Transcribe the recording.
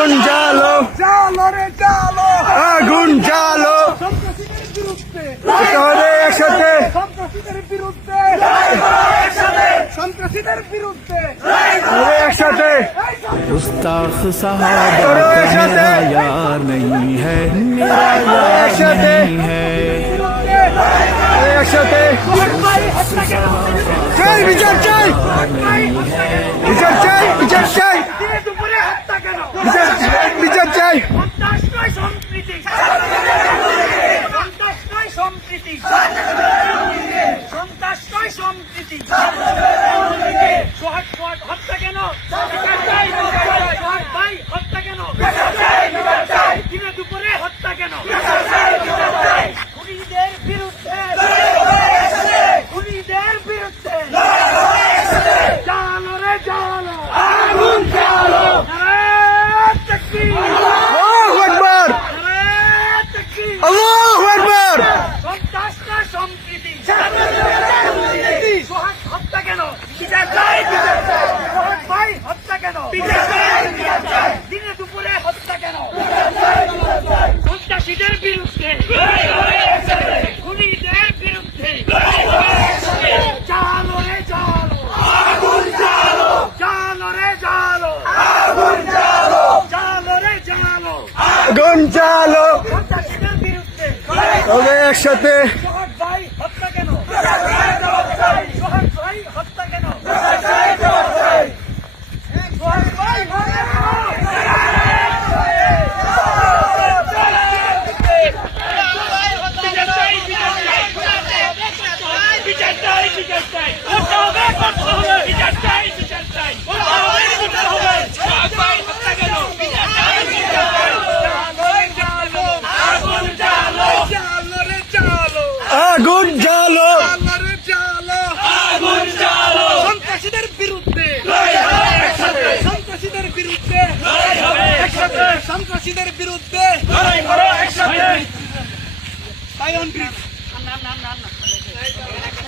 আগুন জ্বালো, জ্বালো রে জ্বালো, আগুন জ্বালো, সন্ত্রাসীদের বিরুদ্ধে, করতে হবে একসাথে, সন্ত্রাসীদের বিরুদ্ধে, সন্ত্রাসীদের বিরুদ্ধে, হবে একসাথে, गुस्ताख साहब मेरा यार नहीं है, मेरा यार नहीं है। একসাথে চাই বিচার চাই, বিচার চাই, বিচার চাই, দুপুরে হত্যা কেন? বিচার চাই। সন্ত্রাস নয় সম্প্রীতি, সন্ত্রাস নয় সম্প্রীতি, সন্ত্রাস নয় সম্প্রীতি। সোহাগ হত্যা কেন? সোহাগ ভাই হত্যা কেন? দিনে দুপুরে হত্যা কেন? খুনিদের বিরুদ্ধে, খুনিদের বিরুদ্ধে জানো রে জানো, আগুন জানো, নারায়ে তাকবীর, আল্লাহু আকবার, নারায়ে তাকবীর। আল্লাহু আকবার। সন্ত্রাস না সম্প্রীতি, সোহাগ হত্যা কেন? বিচার চাই, বিচার চাই। সোহাগ ভাই হত্যা কেন? বিচার চাই, বিচার চাই। দিনে দুপুরে হত্যা কেন? সন্ত্রাসীদের বিরুদ্ধে, খুনিদের বিরুদ্ধে জানো রে জানো, আগুন জানো, জানো রে জানো, আগুন জানো, জানো রে জানো, আগুন জ্বালো, সন্ত্রাসীদের বিরুদ্ধে হবে একসাথে, সোহাগ ভাই হত্যা কেন? সোহাগ ভাই হত্যা কেন? সোহাগ ভাই বিচার চাই, বিচার চাই, করতে হবে, করতে হবে, বিচার চাই, বিচার চাই, করতে হবে, করতে হবে। সোহাগ ভাই হত্যা কেন? বিচার চাই, বিচার চাই। জানো রে জানো, আগুন জানো, জানো রে জানো, আগুন জ্বালো, জানো রে জানো, আগুন জানো। সন্ত্রাসীদের বিরুদ্ধে, সন্ত্রাসীদের বিরুদ্ধে, সন্ত্রাসীদের বিরুদ্ধে লড়াই করো একসাথে। তাই অনগ্রিত।